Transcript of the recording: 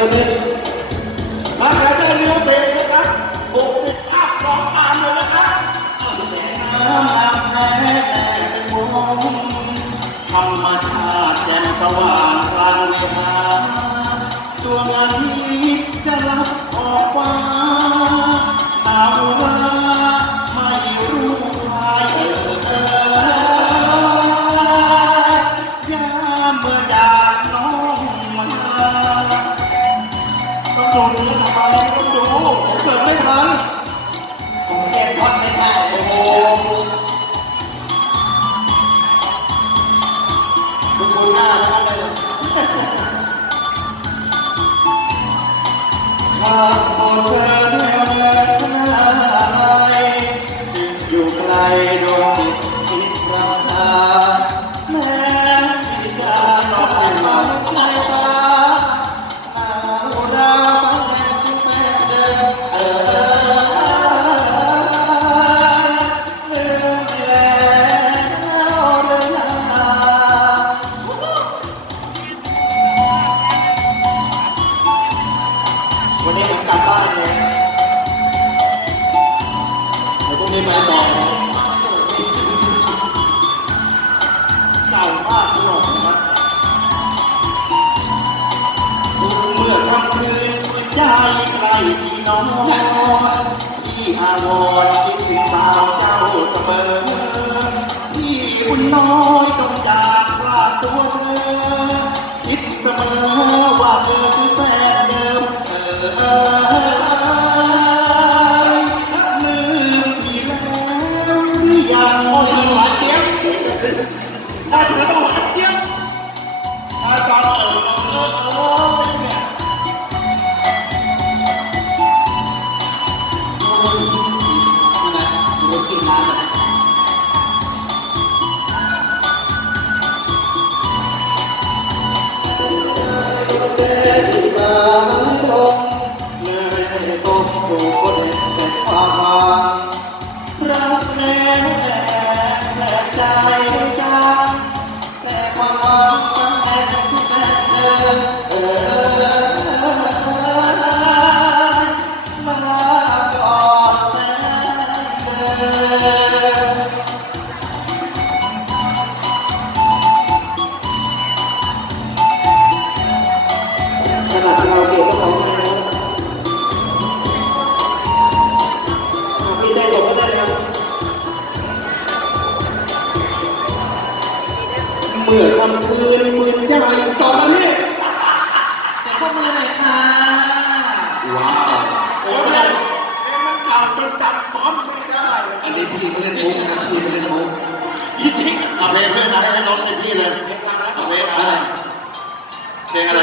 ดี๋ยวเลยถ้าใครได้เน้องอัตามเลยนะครับต่น้ำตาแพ้แต่เป็นวงธรรมชาแจ่มสว่างกลางเวลาตัวงานนี้จะรับ ต้องดูนี่ทำไมต้องดูผมเกิดไม่ทันผมเรียนทอดไม่ได้โอ้โหดูบนหน้าแล้วอะไรเนี่ยถ้าพอเธอ วันนี้ผมกลับบ้านเลยเดี๋ยวพรุ่งนี้ไปต่อเก่ามากหรอกนะเมื่อค่ำคืนหัวใจใกล้ที่น้อนที่อาวรณ์คิดถึงสาวเจ้าเสมอที่บุญน้อยต้องจากพลาดตัวเธอคิดเสมอ ถ้าเธอต้องหวานเจี๊ยบถ้าตอนเออเออเออเนี่ยใช่ไหมรถกินน้ำเลยเดสิมา ขนาดเราเก็บก็ร้องไห้แล้วเอาพี่ได้ผมก็ได้ครับเมื่อค่ำคืนฟืนใจจอดมาพี่เสียงปรบมือหน่อยค่ะว้าวโอ้โอ้ยยเพลงมันเก่าจนจำต้นไม่ได้อันนี้พี่เขาเล่นมุกนะพี่เขาเล่นมุกเอาเพลงเพื่อนมาให้น้องเต็มที่เลยเพลงมันแล้วเอาเพลงอะไรเพลงอะไร